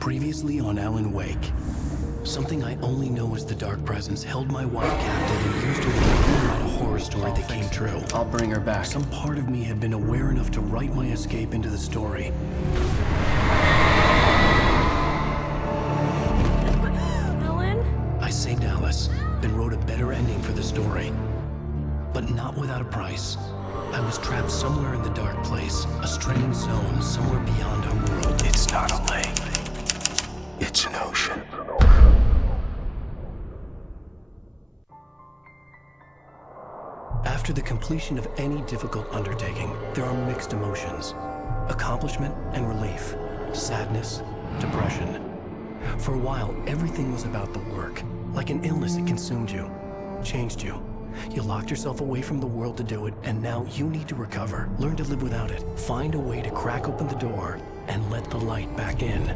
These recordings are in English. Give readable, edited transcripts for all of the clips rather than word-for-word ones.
Previously on Alan Wake, something I only know as the Dark Presence held my wife captive and used her to write a horror story that came true. I'll bring her back. Some part of me had been aware enough to write my escape into the story. Alan? I saved Alice, and wrote a better ending for the story. But not without a price. I was trapped somewhere in the dark place, a strange zone somewhere beyond our world. It's not a lake. It's an ocean. After the completion of any difficult undertaking, there are mixed emotions. Accomplishment and relief. Sadness, depression. For a while, everything was about the work. Like an illness, it consumed you, changed you. You locked yourself away from the world to do it, and now you need to recover. Learn to live without it. Find a way to crack open the door and let the light back in.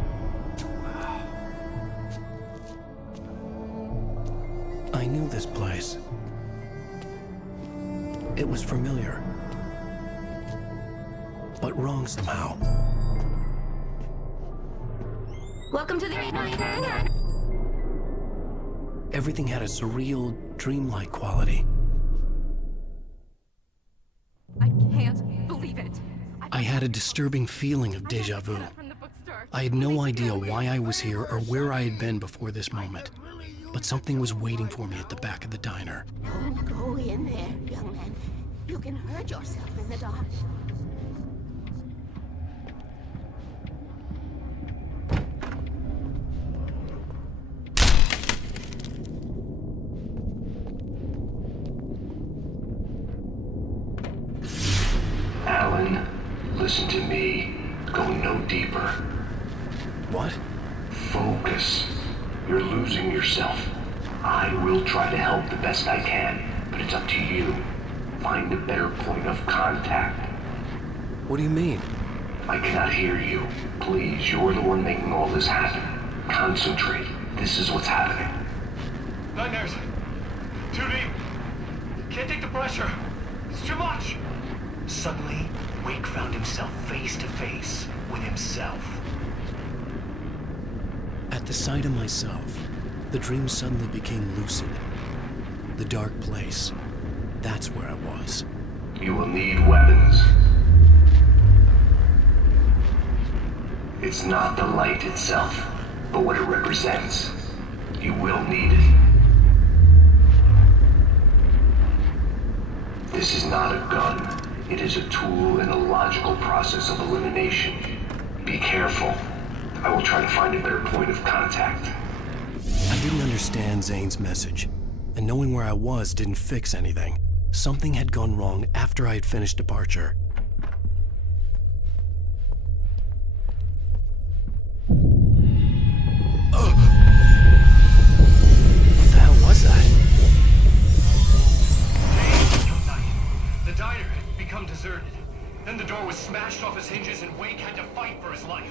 I knew this place. It was familiar, but wrong somehow. Welcome to the Everything had a surreal, dreamlike quality. I can't believe it. I had a disturbing feeling of deja vu. I had no idea why I was here or where I had been before this moment. But something was waiting for me at the back of the diner. Don't go in there, young man. You can hurt yourself in the dark. Alan, listen to me. Go no deeper. What? Focus. You're losing yourself. I will try to help the best I can, but it's up to you. Find a better point of contact. What do you mean? I cannot hear you. Please, you're the one making all this happen. Concentrate. This is what's happening. Nightmares. Too deep. Can't take the pressure. It's too much. Suddenly, Wake found himself face to face with himself. At the sight of myself, the dream suddenly became lucid. The dark place. That's where I was. You will need weapons. It's not the light itself, but what it represents. You will need it. This is not a gun. It is a tool in a logical process of elimination. Be careful. I will try to find a better point of contact. I didn't understand Zane's message, and knowing where I was didn't fix anything. Something had gone wrong after I had finished departure. What the hell was that? The diner had become deserted. Then the door was smashed off its hinges and Wake had to fight for his life.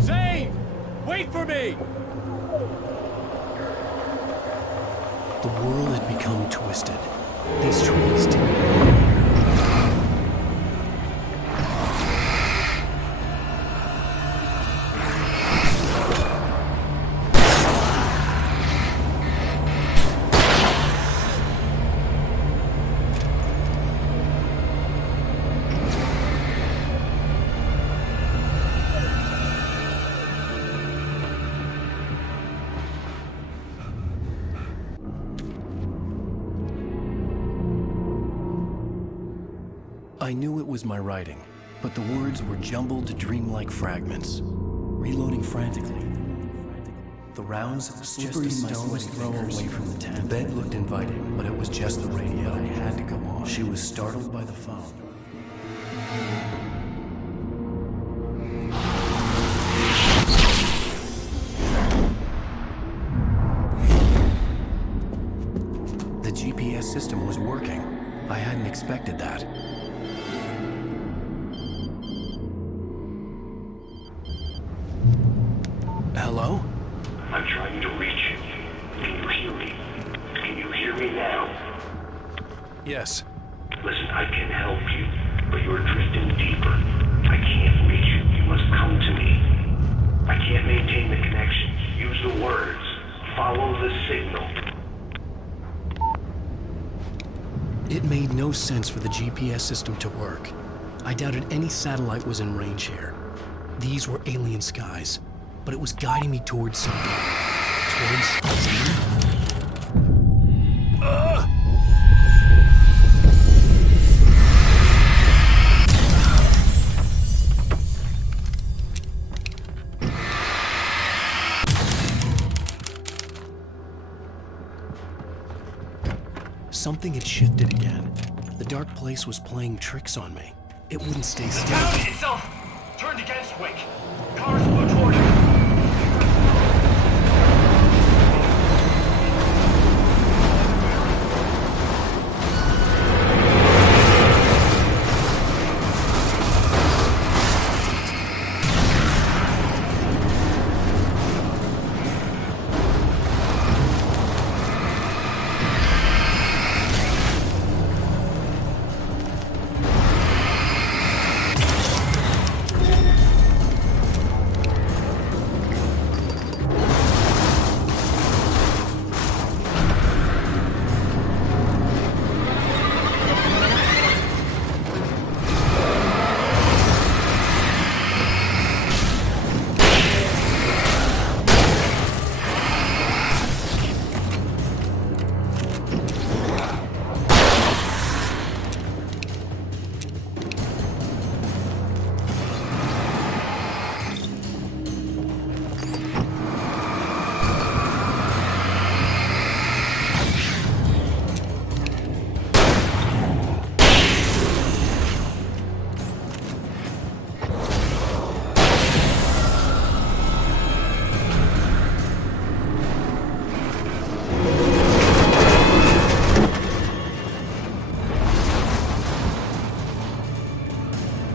Zane! Wait for me! The world had become twisted. These trees didn't belong here. I knew it was my writing, but the words were jumbled, dreamlike fragments. Reloading frantically. The rounds slippery in my stone's throw away from the tent. The bed looked inviting, but it was just the radio. I had to go on. She was startled by the phone. The GPS system was working. I hadn't expected that. Hello? I'm trying to reach you. Can you hear me? Can you hear me now? Yes. Listen, I can help you, but you're drifting deeper. I can't reach you. You must come to me. I can't maintain the connection. Use the words. Follow the signal. It made no sense for the GPS system to work. I doubted any satellite was in range here. These were alien skies, but it was guiding me towards something. Towards Zane? Something had shifted again. The dark place was playing tricks on me. It wouldn't stay The still. town itself turned against Wake. Cars flew toward him.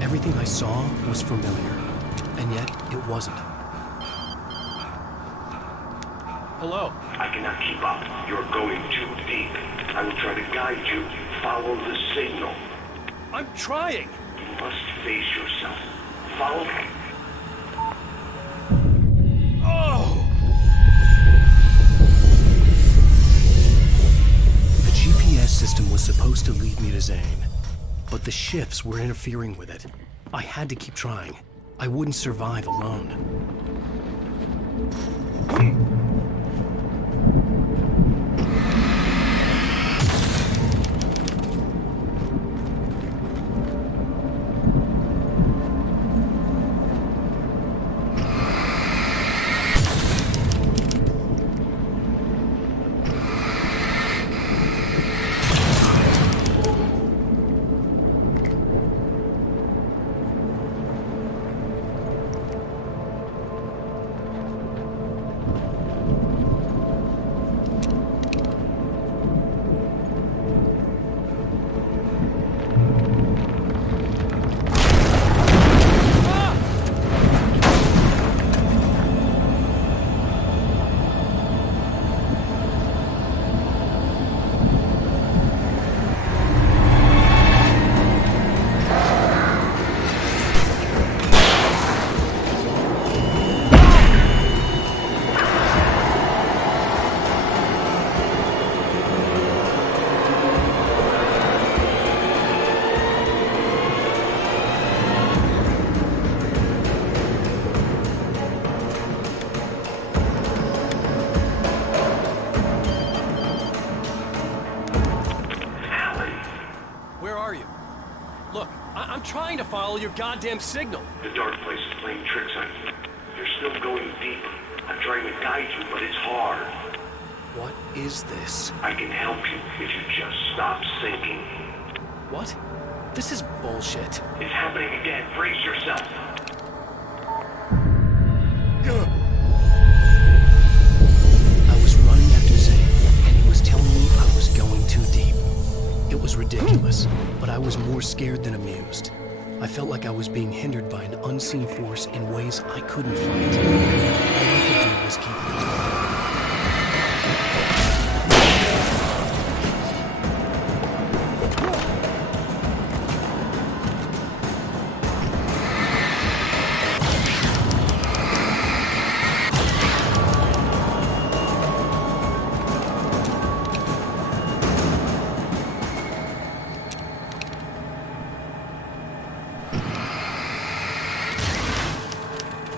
Everything I saw was familiar, and yet it wasn't. Hello. I cannot keep up. You're going too deep. I will try to guide you. Follow the signal. I'm trying. You must face yourself. Follow me. Oh! The GPS system was supposed to lead me to Zane, but the shifts were interfering with it. I had to keep trying. I wouldn't survive alone. follow your goddamn signal. The dark place is playing tricks on you. You're still going deeper. I'm trying to guide you, but it's hard. What is this? I can help you if you just stop sinking. What? This is bullshit. It's happening again. Brace yourself. I was running after Zane, and he was telling me I was going too deep. It was ridiculous, but I was more scared than amused. I felt like I was being hindered by an unseen force in ways I couldn't fight. All I could do was keep going.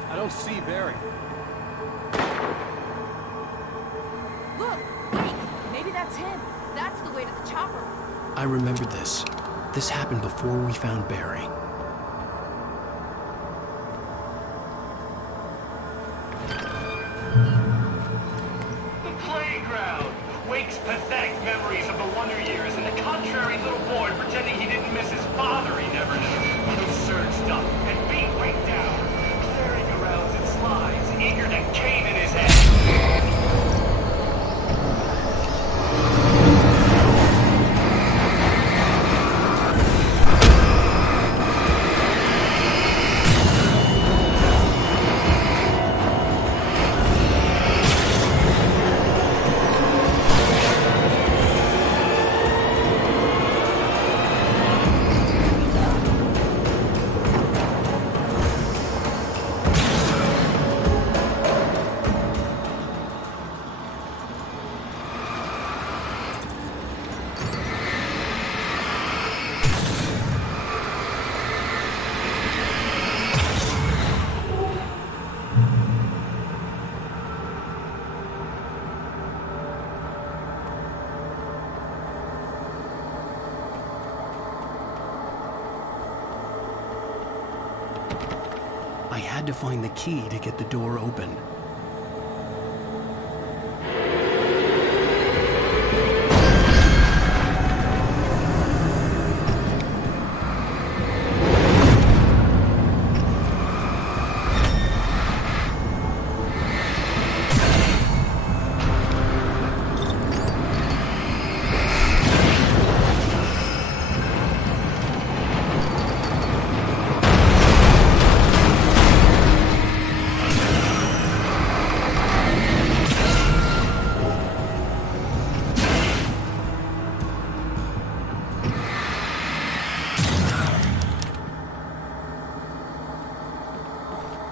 I don't see Barry. Look! Wait! Maybe that's him. That's the way to the chopper. I remembered this. This happened before we found Barry. The playground! Wake's pathetic memories of the Wonder Years and the contrary little boy pretending he didn't miss his father he never knew. He surged up and beat Wake down, clearing around and slides, eager to cave in his head. I had to find the key to get the door open.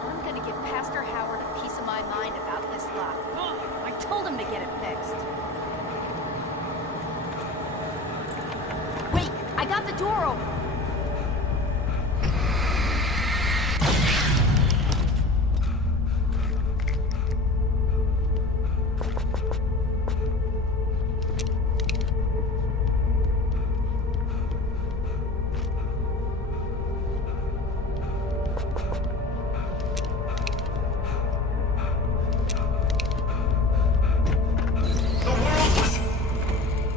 I'm gonna give Pastor Howard a piece of my mind about this lock. I told him to get it fixed. Wait! I got the door open!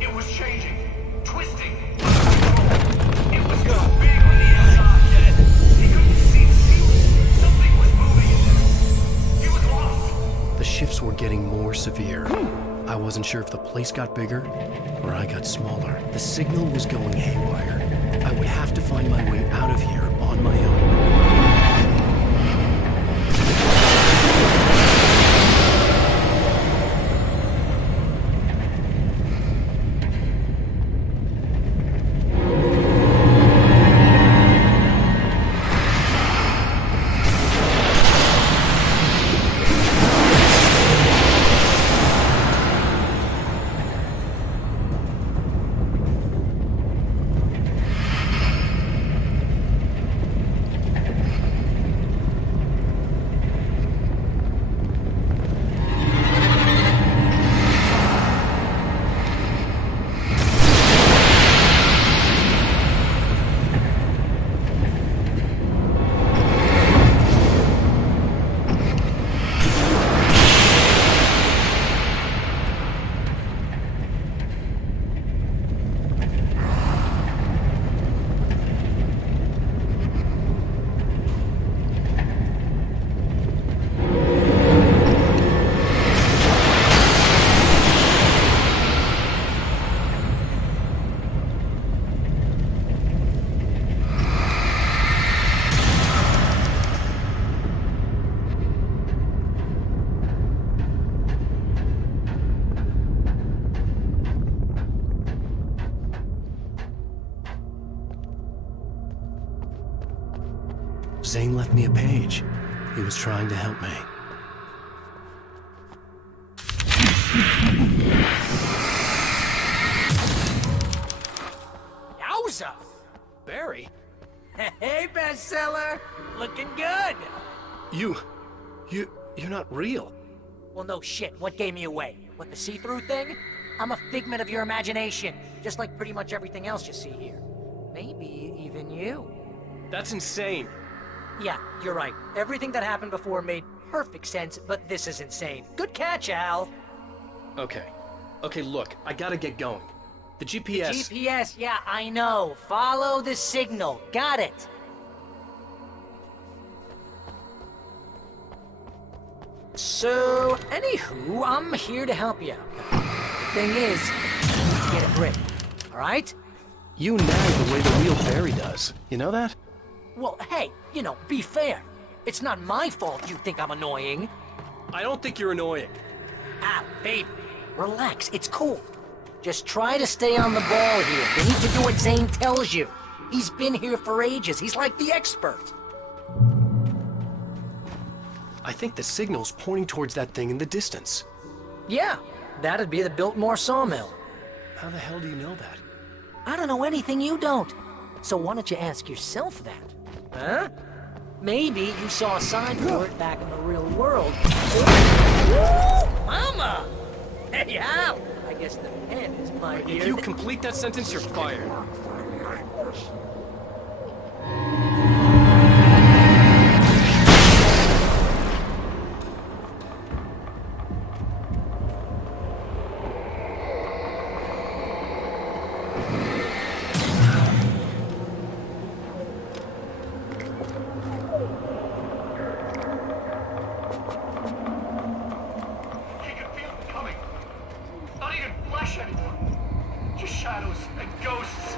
It was changing, twisting. It was so big on the inside that he couldn't see the ceiling. Something was moving in there. He was lost. The shifts were getting more severe. I wasn't sure if the place got bigger or I got smaller. The signal was going haywire. I would have to find my way out of here on my own. Zane left me a page. He was trying to help me. Yowza! Barry? Hey, bestseller! Looking good! You're not real. Well, no shit. What gave me away? What, the see-through thing? I'm a figment of your imagination, just like pretty much everything else you see here. Maybe even you. That's insane. Yeah, you're right. Everything that happened before made perfect sense, but this is insane. Good catch, Al. Okay. Okay, look, I gotta get going. The GPS... GPS, yeah, I know. Follow the signal. Got it. So, anywho, I'm here to help you out. The thing is, you need to get a grip, alright? You nag the way the real Barry does. You know that? Well, hey, you know, be fair. It's not my fault you think I'm annoying. I don't think you're annoying. Ah, baby, relax, it's cool. Just try to stay on the ball here. You need to do what Zane tells you. He's been here for ages. He's like the expert. I think the signal's pointing towards that thing in the distance. Yeah, that'd be the Biltmore sawmill. How the hell do you know that? I don't know anything you don't. So why don't you ask yourself that? Huh? Maybe you saw a sign for it back in the real world. Woo! Mama! Hey, Al! I guess the pen is my ear. If you complete that sentence, you're fired. He can feel it coming. Not even flesh anymore. Just shadows and ghosts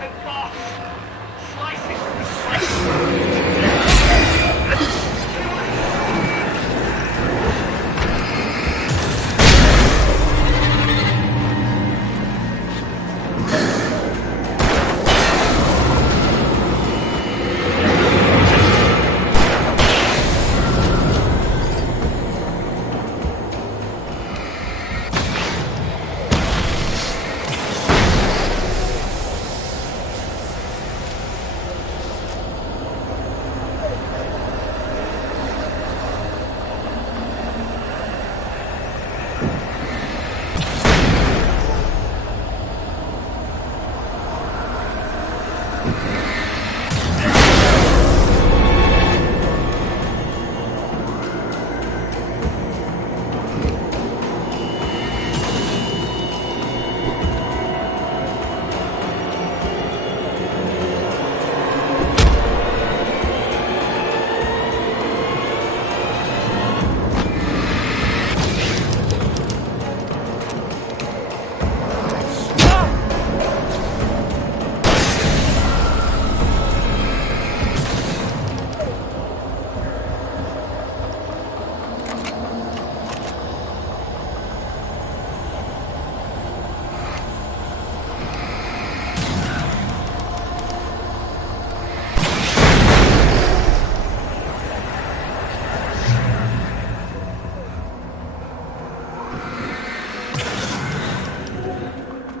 and thoughts. Slicing and slicing.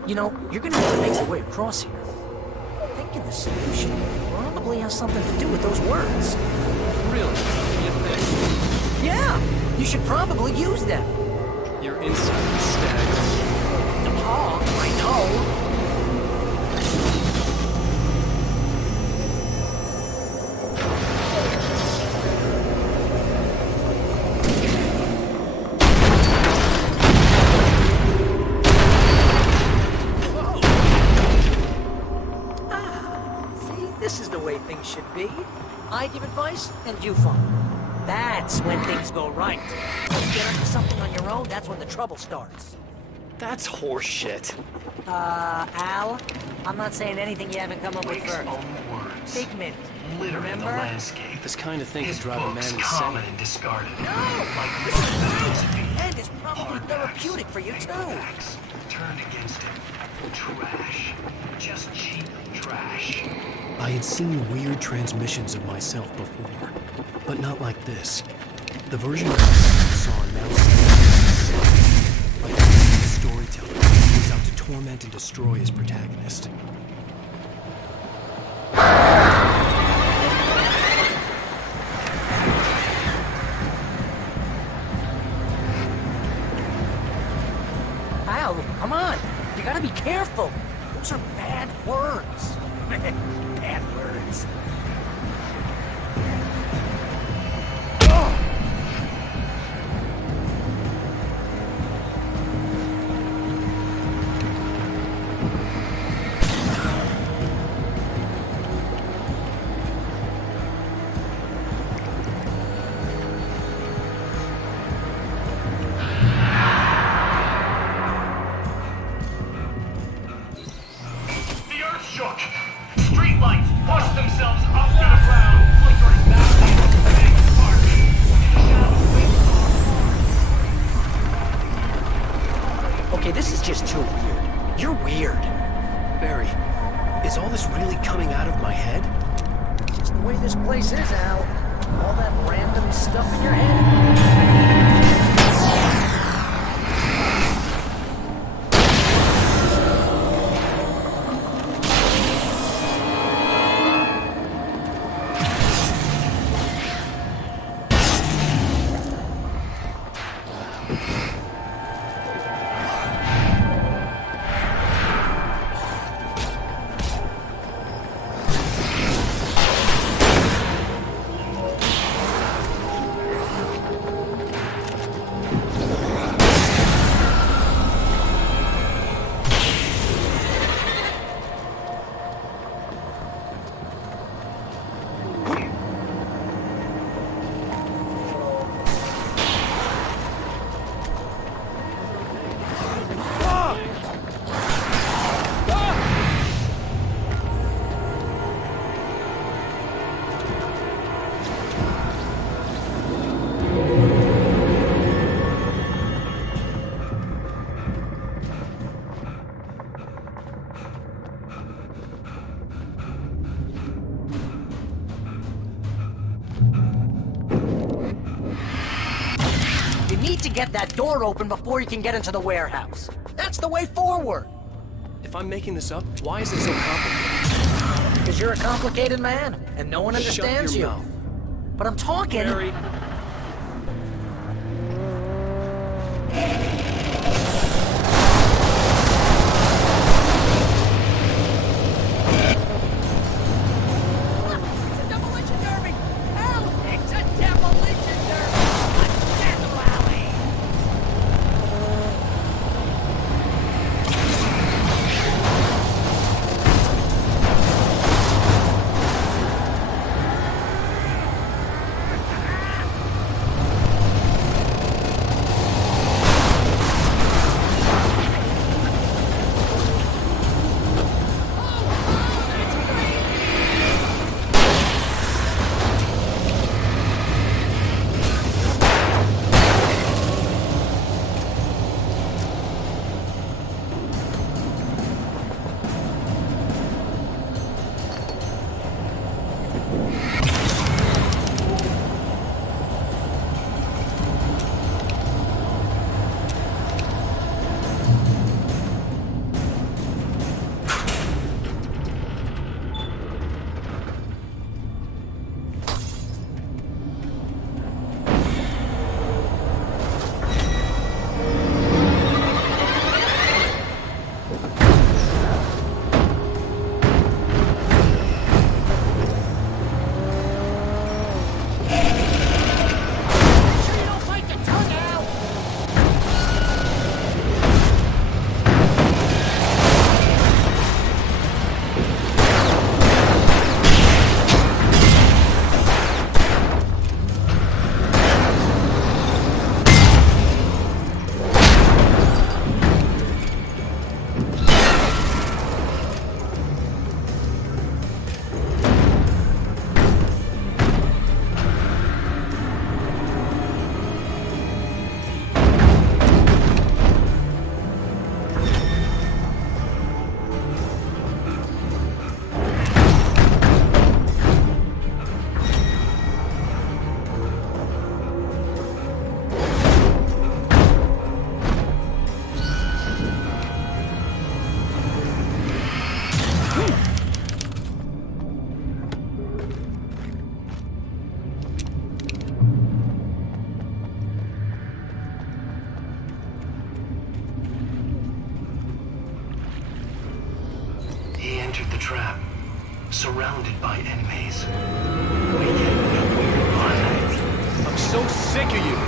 You know, you're gonna have to make your way across here. I'm thinking the solution probably has something to do with those words. Really? You think? Yeah, you should probably use them. Your insight is staggering. Oh, I know. This is the way things should be. I give advice, and you follow. That's when things go right. When you get into something on your own, that's when the trouble starts. That's horseshit. Al, I'm not saying anything you haven't come up with Wake's first. own words. Figment. Litter in the Remember? landscape. This kind of thing His could drive a man books insane. common and discarded. No! Like This is mud right! to be. mind is probably therapeutic for you, too. Hardbacks turned against him. Trash. Just cheap trash. I had seen weird transmissions of myself before, but not like this. The version I saw now seemed like a storyteller who was out to torment and destroy his protagonist. Al, come on. You gotta be careful. Those are bad words. Bad words. The earth shook. Streetlights pushed themselves up to the ground, flickering badly into the big spark. Shadows waved. Okay, this is just too weird. You're weird. Barry, is all this really coming out of my head? Just the way this place is, Al. All that random stuff in your head. You need to get that door open before you can get into the warehouse. That's the way forward. If I'm making this up, why is it so complicated? Because you're a complicated man, and no one understands Shut your you. mouth. But I'm talking. Barry. It's a demolition derby! Hell, it's a demolition derby! A death rally! trap, surrounded by enemies. We get nowhere alive. I'm so sick of you.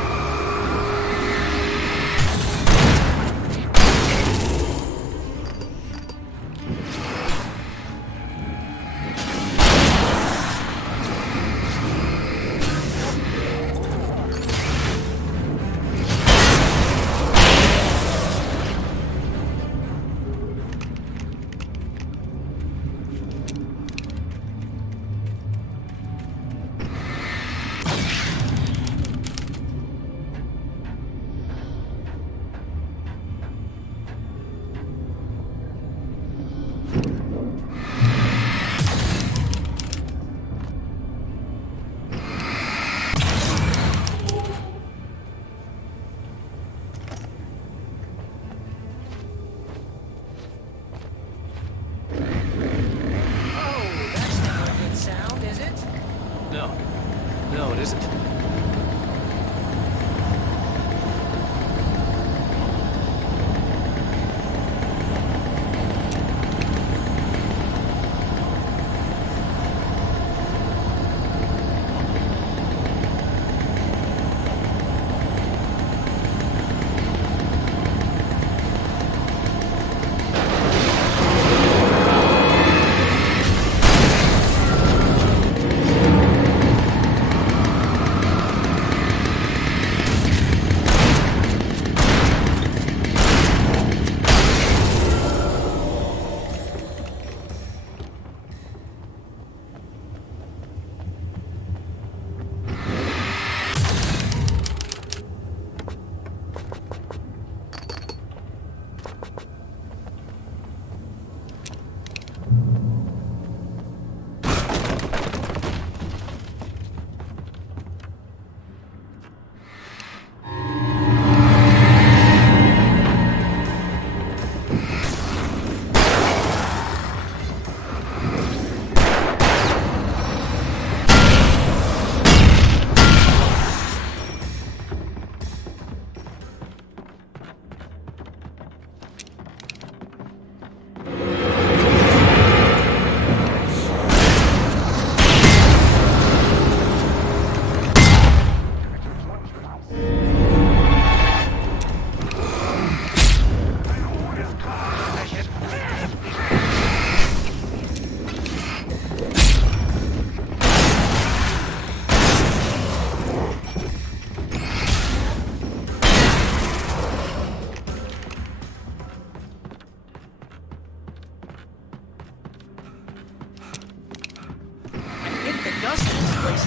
No, it isn't.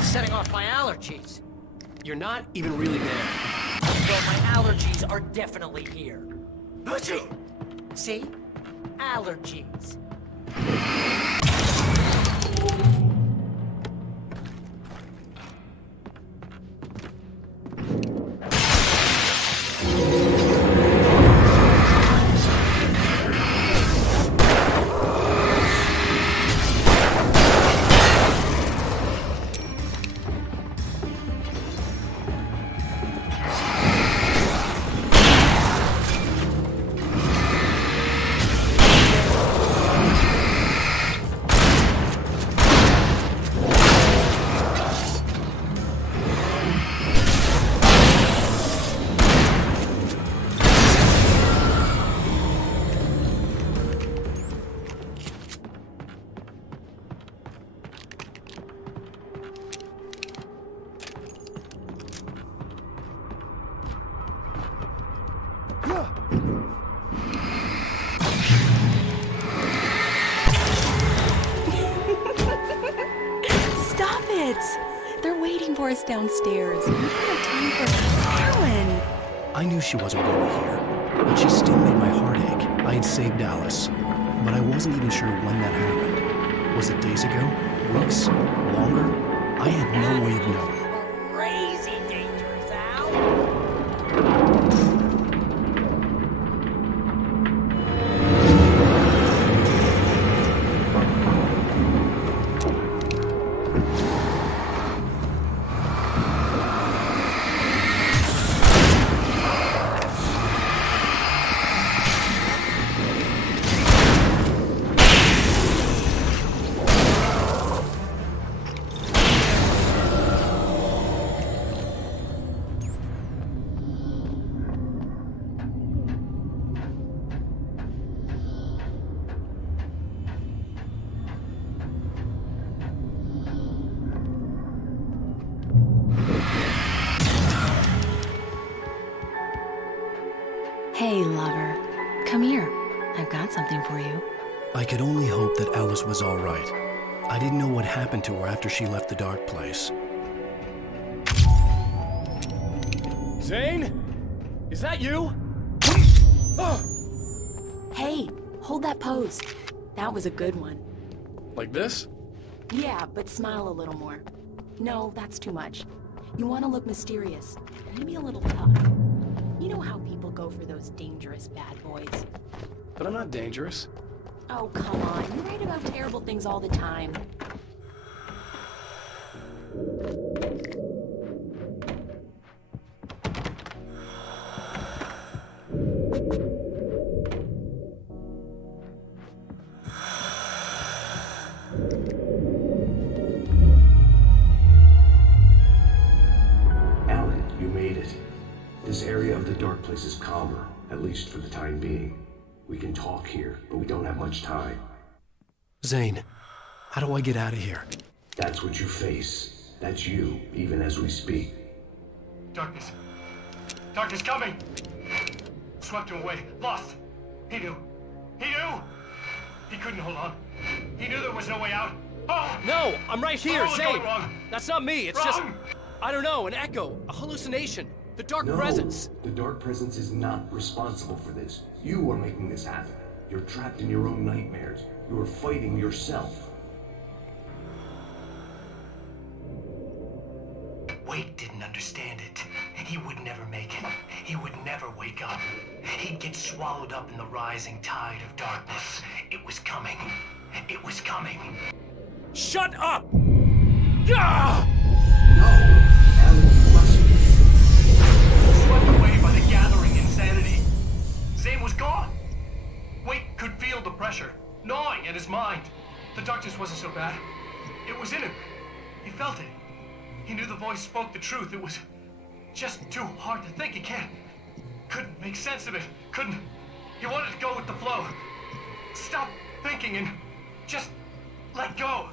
Setting off my allergies. You're not even really there. Well, my allergies are definitely here. See? Allergies. Stop it! They're waiting for us downstairs. We don't have time for Alan. I knew she wasn't really here, but she still made my heart ache. I had saved Alice, but I wasn't even sure when that happened. Was it days ago? Weeks? Longer? I had no way of knowing. Crazy dangerous, Al. Hey, lover. Come here. I've got something for you. I could only hope that Alice was all right. I didn't know what happened to her after she left the dark place. Zane? Is that you? Hey, hold that pose. That was a good one. Like this? Yeah, but smile a little more. No, that's too much. You want to look mysterious. Maybe a little tough. You know how people go for those dangerous bad boys. But I'm not dangerous. Oh, come on. You write about terrible things all the time. Alan, you made it. This area of the dark place is calmer, at least for the time being. We can talk here, but we don't have much time. Zane, how do I get out of here? That's what you face. That's you, even as we speak. Darkness. Darkness coming! Swept him away. Lost. He knew. He knew! He couldn't hold on. He knew there was no way out. Oh! No, I'm right here, What was Zane. going wrong? That's not me. It's just, Wrong! I don't know, an echo, a hallucination, the dark No, presence. the dark presence is not responsible for this. You are making this happen. You're trapped in your own nightmares. You are fighting yourself. Wake didn't understand it. He would never make it. He would never wake up. He'd get swallowed up in the rising tide of darkness. It was coming. It was coming. Shut up! Ah! Alan, you must. Swept away by the gathering insanity. Zane was gone. Wake could feel the pressure, gnawing at his mind. The darkness wasn't so bad. It was in him. He felt it. He knew the voice spoke the truth. It was just too hard to think. He couldn't make sense of it. Couldn't. He wanted to go with the flow. Stop thinking and just let go.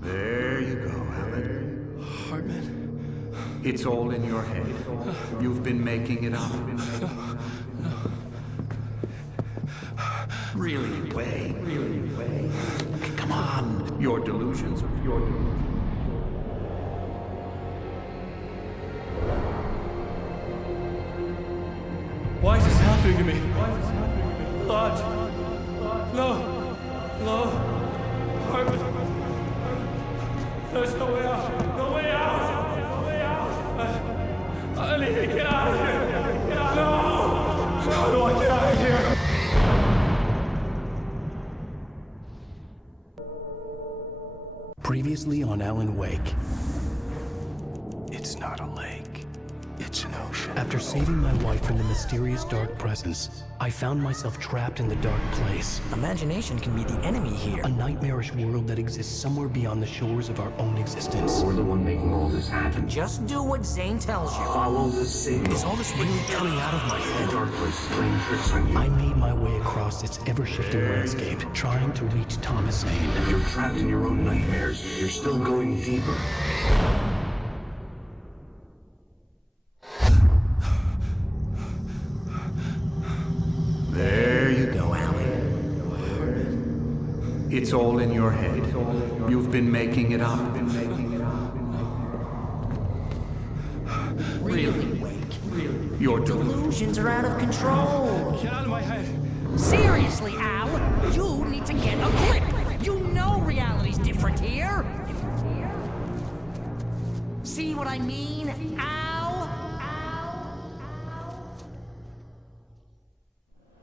There you go, Alan. It's all in your head. You've been making it up. Really, Wade. Come on. Your delusions. Why is this happening to me? Lodge. No. Hartman. There's no way out. No way out. I need to get out of here. No. How do I get out of here? Previously on Alan Wake. It's not a lake. It's an ocean. After saving my wife from the mysterious dark presence, I found myself trapped in the dark place. Imagination can be the enemy here. A nightmarish world that exists somewhere beyond the shores of our own existence. We're the one making all this happen. Just do what Zane tells you. Follow the signal. Is all this really coming out of my The head? dark place is playing tricks on you. I made my way across its ever-shifting landscape, trying to reach Thomas Zane. You're trapped in your own nightmares. You're still going deeper. It's all in your head. You've been making it up. Really, Wake? Your Delusions are out of control. Get out of my head. Seriously, Al, you need to get a grip. You know reality's different here. See what I mean, Al?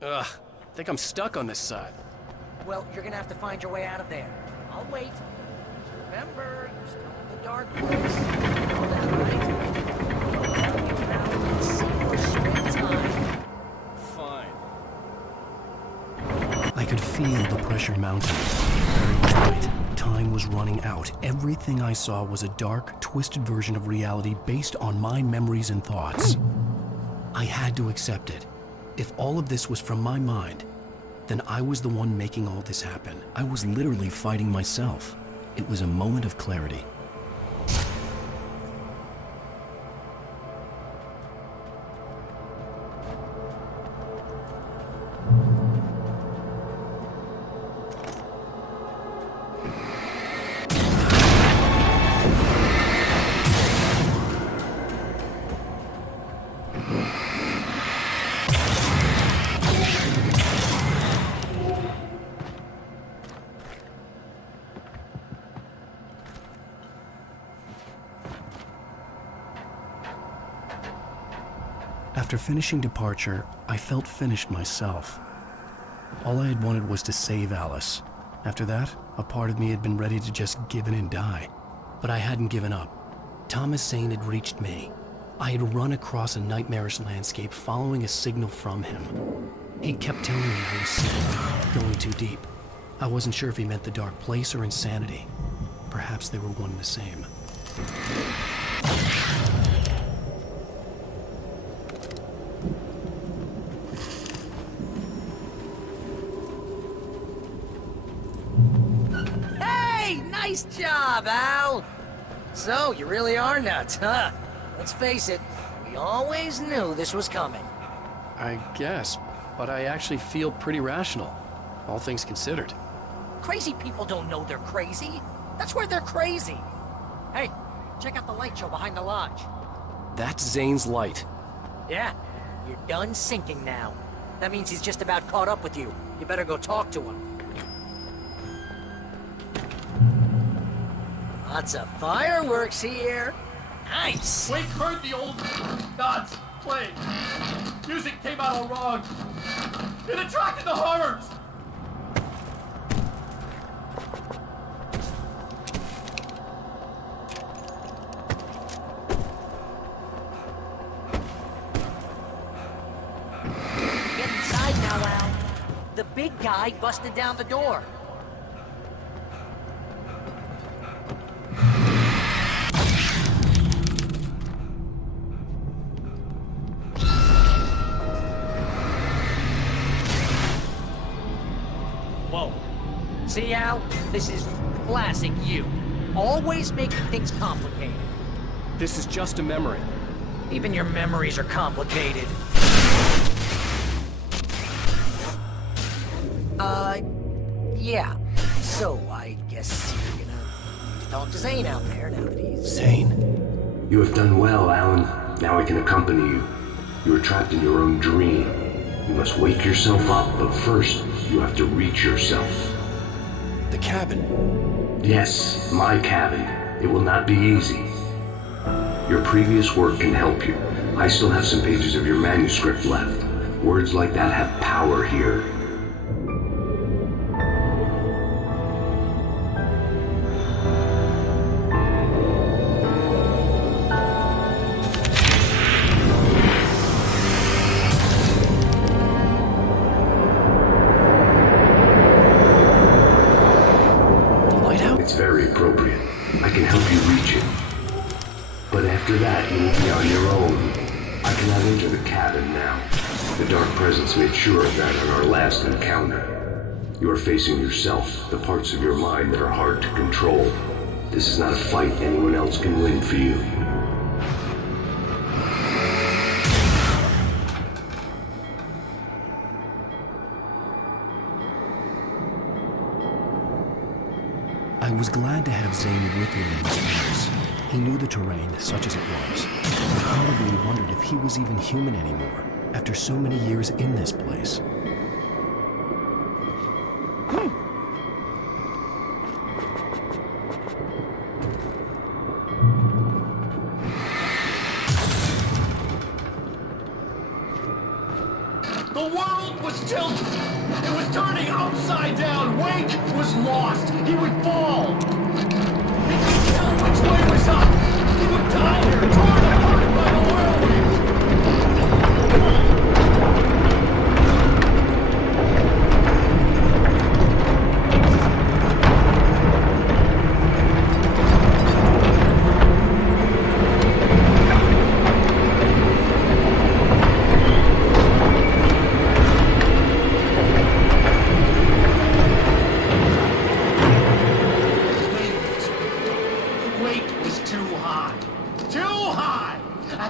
Ugh, I think I'm stuck on this side. Well, you're gonna have to find your way out of there. I'll wait. Just remember, you're still in the dark place. All that, right? Single swing time. Fine. I could feel the pressure mounting. Barry was right. Time was running out. Everything I saw was a dark, twisted version of reality based on my memories and thoughts. I had to accept it. If all of this was from my mind, then I was the one making all this happen. I was literally fighting myself. It was a moment of clarity. After finishing Departure, I felt finished myself. All I had wanted was to save Alice. After that, a part of me had been ready to just give in and die. But I hadn't given up. Thomas Zane had reached me. I had run across a nightmarish landscape following a signal from him. He kept telling me I was sick, going too deep. I wasn't sure if he meant the dark place or insanity. Perhaps they were one and the same. Nice job, Al! So, you really are nuts, huh? Let's face it, we always knew this was coming. I guess, but I actually feel pretty rational, all things considered. Crazy people don't know they're crazy. That's where they're crazy. Hey, check out the light show behind the lodge. That's Zane's light. Yeah, you're done sinking now. That means he's just about caught up with you. You better go talk to him. Lots of fireworks here. Nice. Wake heard the old gods play. Music came out all wrong. It attracted the horrors. Get inside now, Al. The big guy busted down the door. Whoa. See, Al? This is classic you. Always making things complicated. This is just a memory. Even your memories are complicated. Yeah. So, I guess you're gonna talk to Zane out there now that he's... Zane? You have done well, Alan. Now I can accompany you. You are trapped in your own dream. You must wake yourself up, but first, you have to reach yourself. The cabin? Yes, my cabin. It will not be easy. Your previous work can help you. I still have some pages of your manuscript left. Words like that have power here. It's very appropriate. I can help you reach it. But after that, you will be on your own. I cannot enter the cabin now. The Dark Presence made sure of that on our last encounter. You are facing yourself, the parts of your mind that are hard to control. This is not a fight anyone else can win for you. was glad to have Zane with me in this place. He knew the terrain, such as it was. He probably wondered if he was even human anymore, after so many years in this place. The world was tilted. It was turning upside down. Wake was lost. He would fall. He could tell which way was up. He would die here, torn apart by the whirlwind.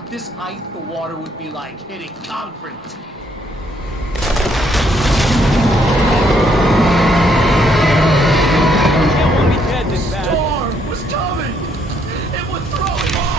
This height, the water would be like hitting concrete. Can't want me dead this bad. Storm was coming! It would throw him off!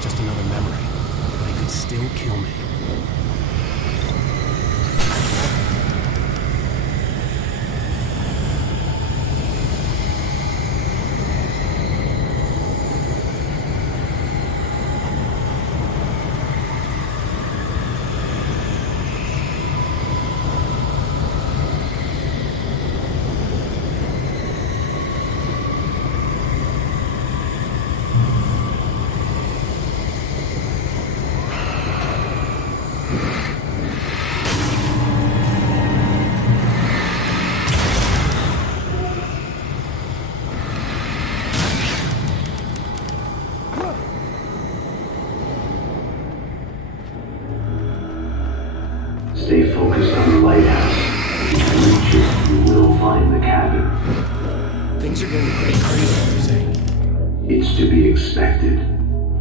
Just another memory, but it could still kill me. Stay focused on the lighthouse. If you reach it, you will find the cabin. Things are getting pretty crazy, Zane. It's to be expected.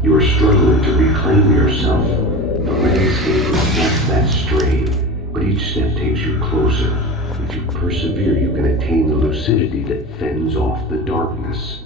You are struggling to reclaim yourself. The landscape reflects that strain, but each step takes you closer. If you persevere, you can attain the lucidity that fends off the darkness.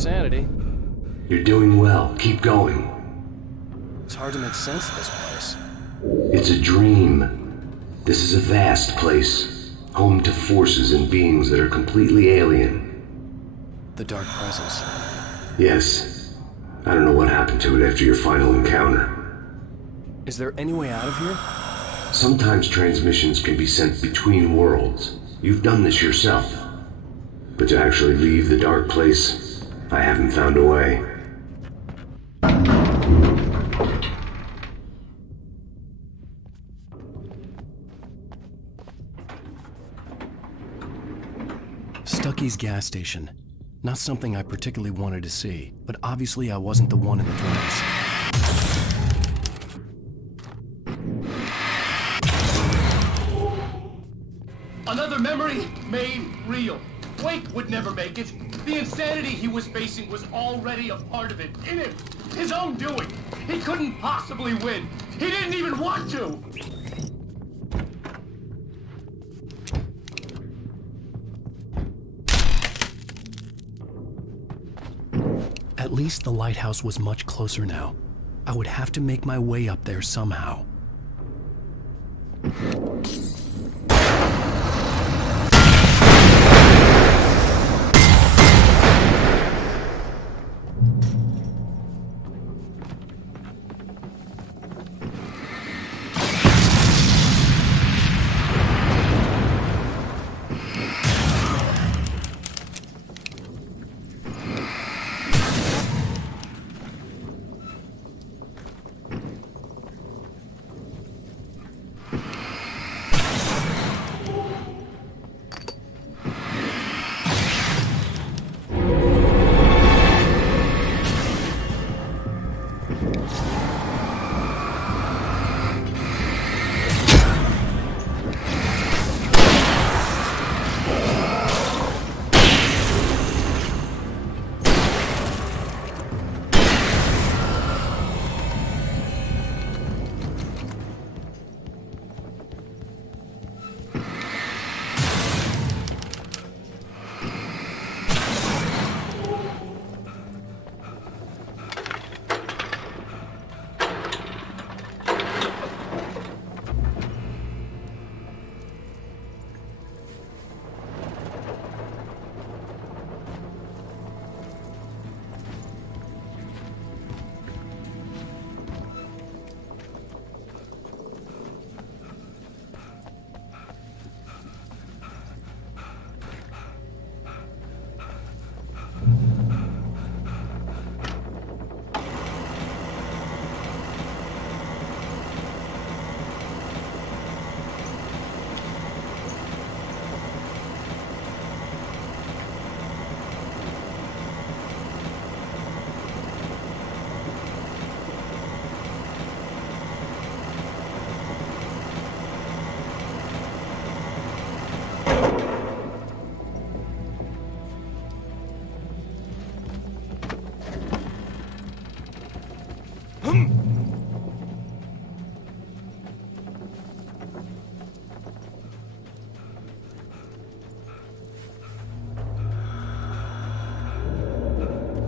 sanity. You're doing well. Keep going. It's hard to make sense of this place. It's a dream. This is a vast place, home to forces and beings that are completely alien. The Dark Presence. Yes. I don't know what happened to it after your final encounter. Is there any way out of here? Sometimes transmissions can be sent between worlds. You've done this yourself. But to actually leave the dark place, I haven't found a way. Stucky's gas station. Not something I particularly wanted to see, but obviously I wasn't the one in the dress. Another memory made real. Wake would never make it. The insanity he was facing was already a part of it, in him. His own doing. He couldn't possibly win. He didn't even want to. At least the lighthouse was much closer now. I would have to make my way up there somehow.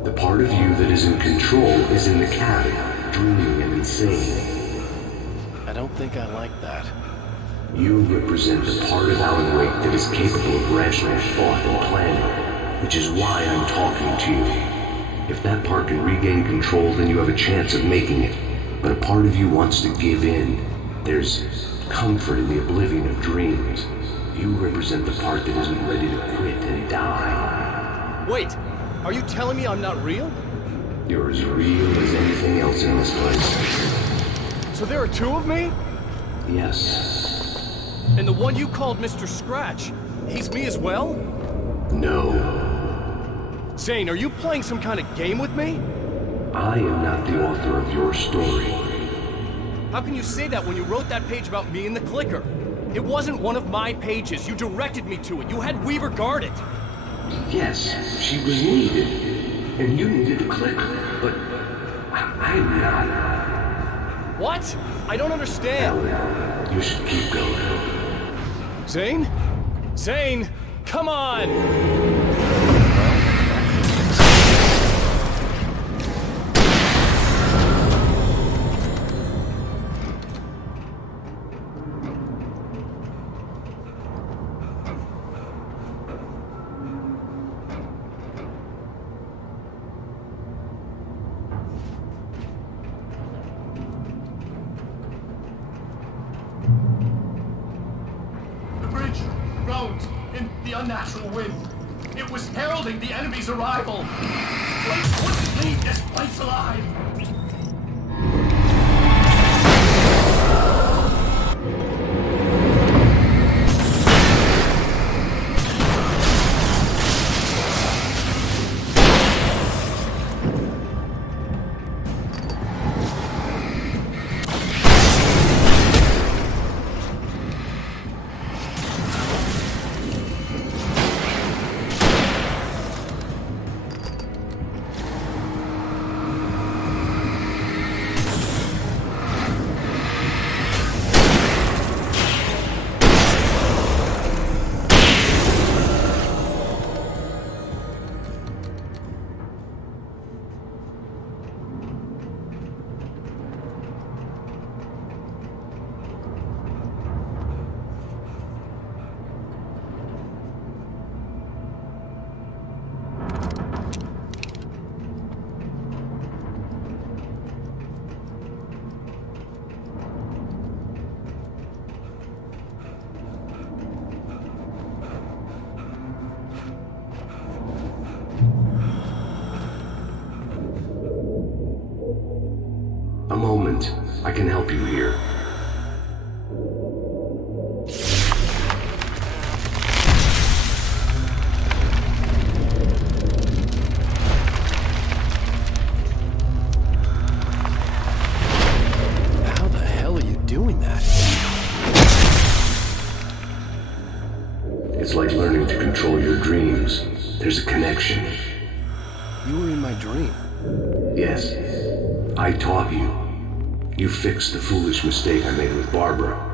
The part of you that is in control is in the cabin, dreaming and insane. I don't think I like that. You represent the part of Alan Wake that is capable of rational thought and planning, which is why I'm talking to you. If that part can regain control, then you have a chance of making it. But a part of you wants to give in. There's comfort in the oblivion of dreams. You represent the part that isn't ready to quit and die. Wait! Are you telling me I'm not real? You're as real as anything else in this place. So there are two of me? Yes. And the one you called Mr. Scratch, he's me as well? No. Zane, are you playing some kind of game with me? I am not the author of your story. How can you say that when you wrote that page about me in the clicker? It wasn't one of my pages. You directed me to it. You had Weaver guard it. Yes, she was needed. And you needed to click, but I'm not. What? I don't understand. Alan, you should keep going. Zane? Zane, come on! supernatural wind. It was heralding the enemy's arrival. Wait wouldn't leave this place alive. A moment. I can help you here. How the hell are you doing that? It's like learning to control your dreams. There's a connection. You were in my dream. Yes. I taught you. You fixed the foolish mistake I made with Barbara.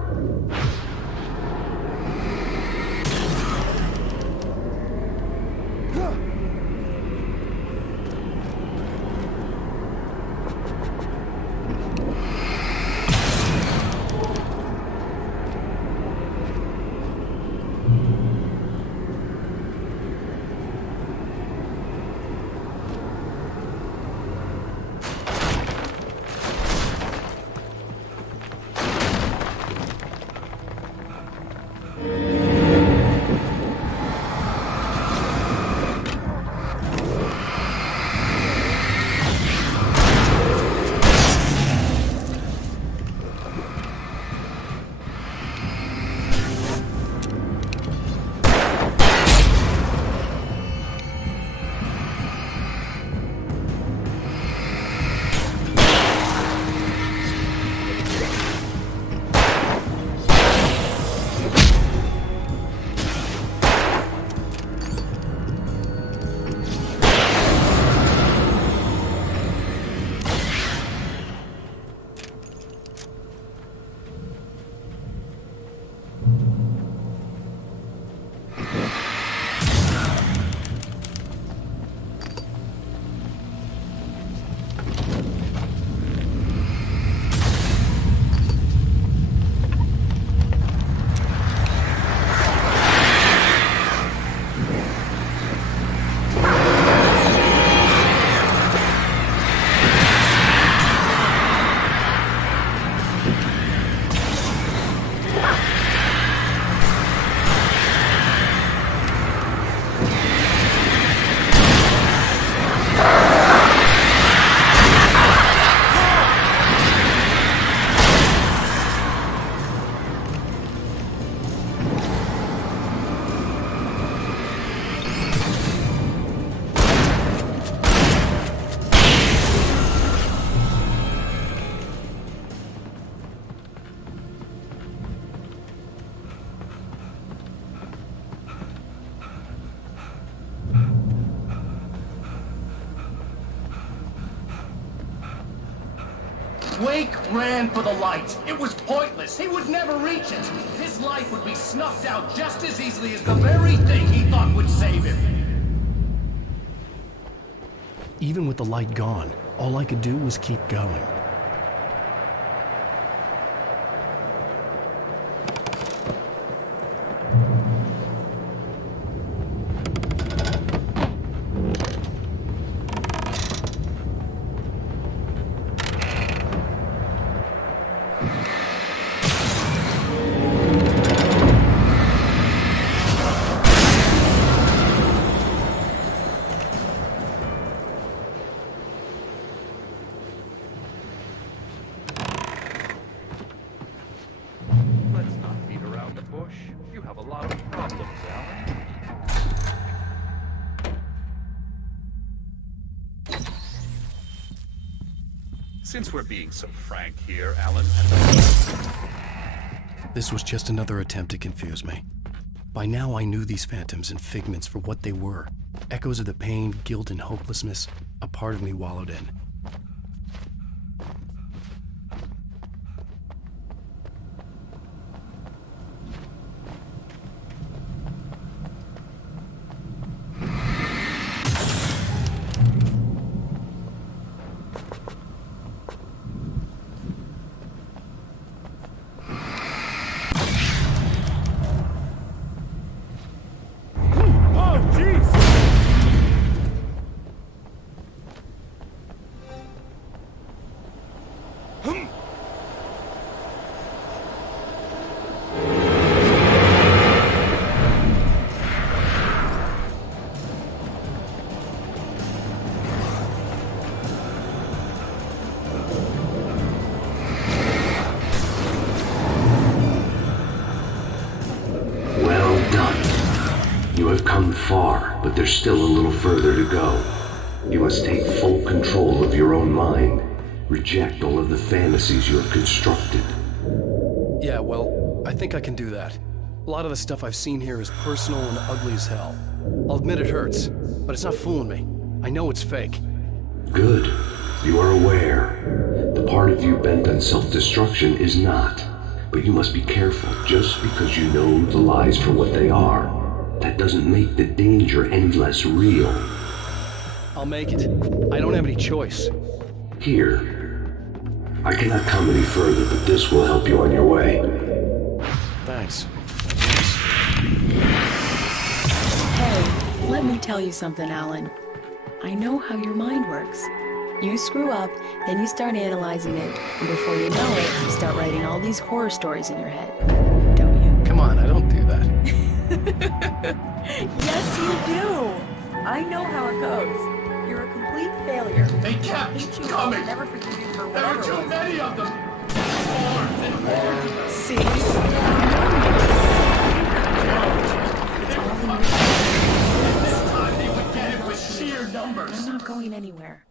Wake ran for the light. It was pointless. He would never reach it. His life would be snuffed out just as easily as the very thing he thought would save him. Even with the light gone, all I could do was keep going. Since we're being so frank here, Alan, This was just another attempt to confuse me. By now I knew these phantoms and figments for what they were. Echoes of the pain, guilt, and hopelessness a part of me wallowed in. Far, but there's still a little further to go. You must take full control of your own mind. Reject all of the fantasies you have constructed. Yeah, well, I think I can do that. A lot of the stuff I've seen here is personal and ugly as hell. I'll admit it hurts, but it's not fooling me. I know it's fake. Good. You are aware. The part of you bent on self-destruction is not. But you must be careful. Just because you know the lies for what they are, that doesn't make the danger any less real. I'll make it. I don't have any choice. Here. I cannot come any further, but this will help you on your way. Thanks. Hey, let me tell you something, Alan. I know how your mind works. You screw up, then you start analyzing it, and before you know it, you start writing all these horror stories in your head. Don't you? Come on, I don't do that. Yes, you do! I know how it goes. You're a complete failure. They kept coming. I'll never forgive you for There whatever. were too many of them. More and more. See? This time they would get it with sheer numbers. I'm not going anywhere.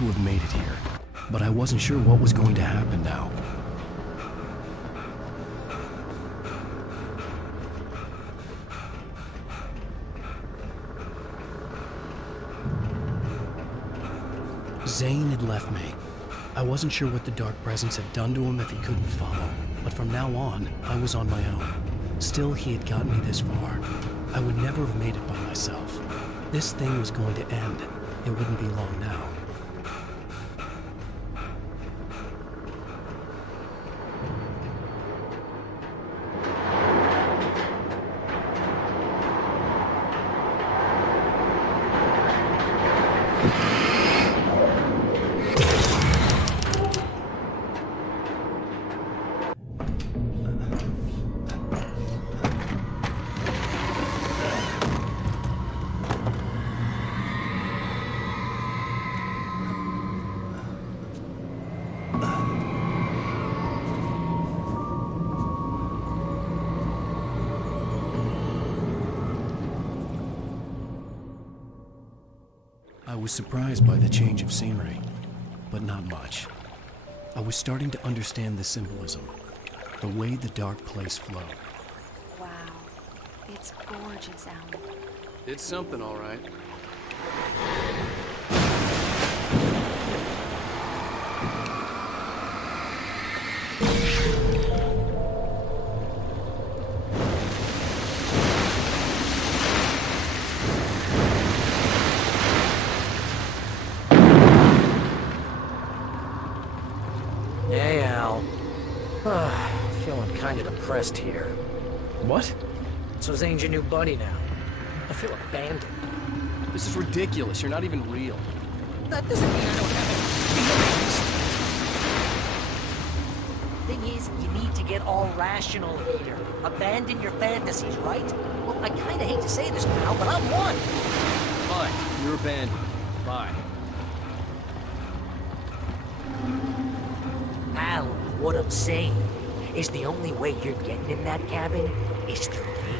to have made it here, but I wasn't sure what was going to happen now. Zane had left me. I wasn't sure what the Dark Presence had done to him if he couldn't follow, but from now on, I was on my own. Still, he had gotten me this far. I would never have made it by myself. This thing was going to end. It wouldn't be long now. I was surprised by the change of scenery, but not much. I was starting to understand the symbolism, the way the dark place flowed. Wow. It's gorgeous, Alan. It's something, all right. Hey, Al. Feeling kinda depressed here. What? So Zane's your new buddy now. I feel abandoned. This is ridiculous. You're not even real. That doesn't mean I don't have any feelings. Thing is, you need to get all rational here. Abandon your fantasies, right? Well, I kinda hate to say this, pal, but I'm one. Fine. You're abandoned. Bye. Al, what I'm saying is the only way you're getting in that cabin is through me.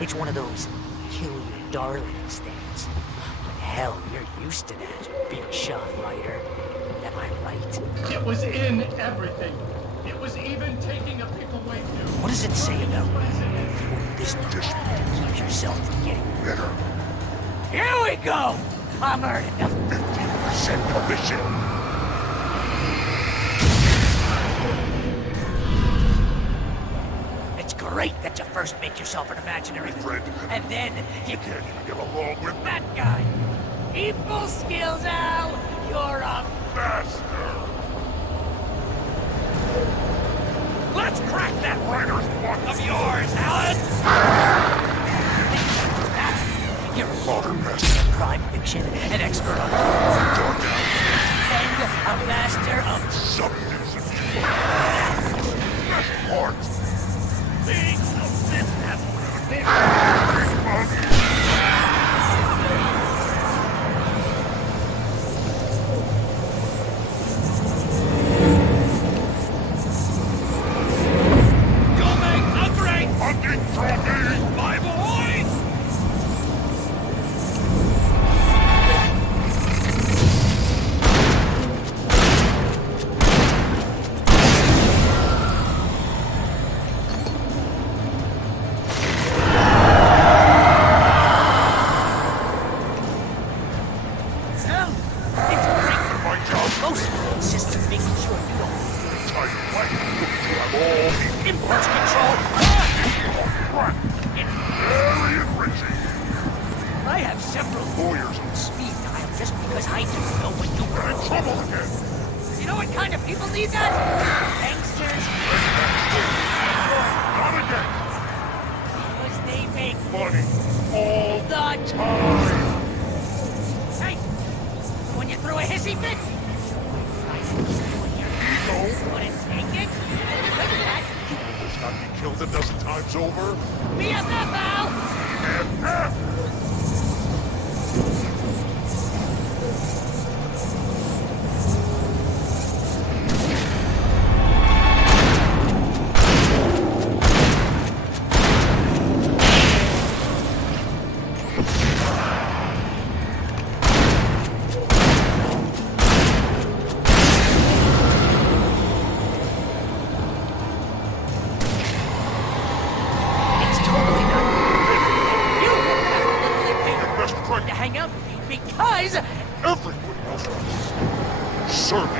It's one of those kill your darlings things. But hell, you're used to that, big shot writer. Am I right? It was in everything. It was even taking a pick away from you. What does it say about this just keeps yourself from getting better? Here we go! I'm earning 50% commission. It's great that you first make yourself an imaginary friend, and then you can't even get along with that guy. People skills, Al! You're a master! Let's crack that writer's block of yours, Alan! You're a modern master of crime fiction, an expert on and a master of substance abuse. Best part! Being so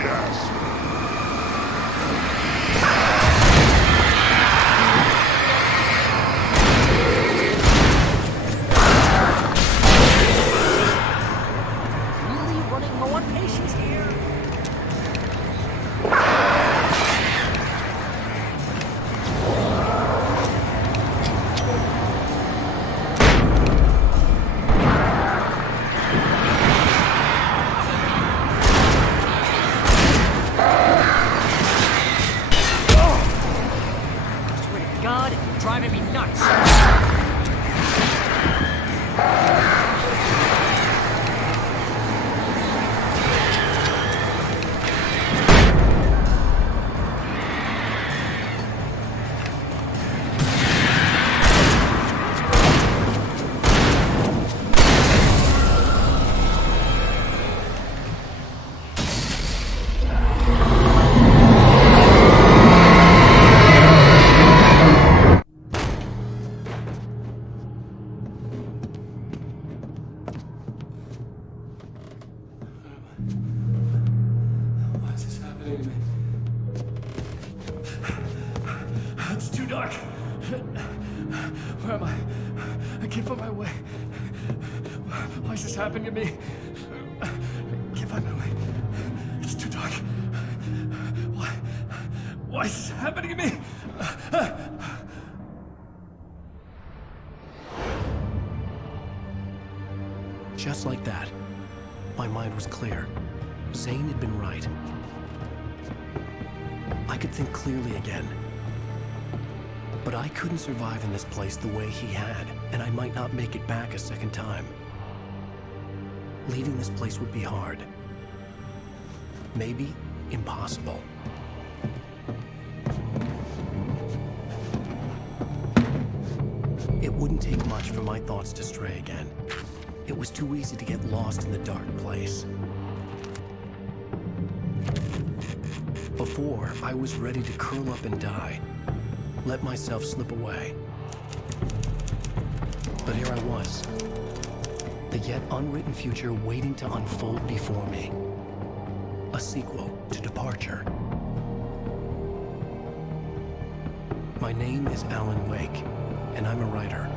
gas. Really running low on patience here. Swear to God, you're driving me nuts. Why is this happening to me? It's too dark. Where am I? I can't find my way. Why is this happening to me? I can't find my way. It's too dark. Why is this happening to me? Just like that, my mind was clear. Zane had been right. I could think clearly again. But I couldn't survive in this place the way he had, and I might not make it back a second time. Leaving this place would be hard. Maybe impossible. It wouldn't take much for my thoughts to stray again. It was too easy to get lost in the dark place. Before, I was ready to curl up and die. Let myself slip away. But here I was. The yet unwritten future waiting to unfold before me. A sequel to Departure. My name is Alan Wake, and I'm a writer.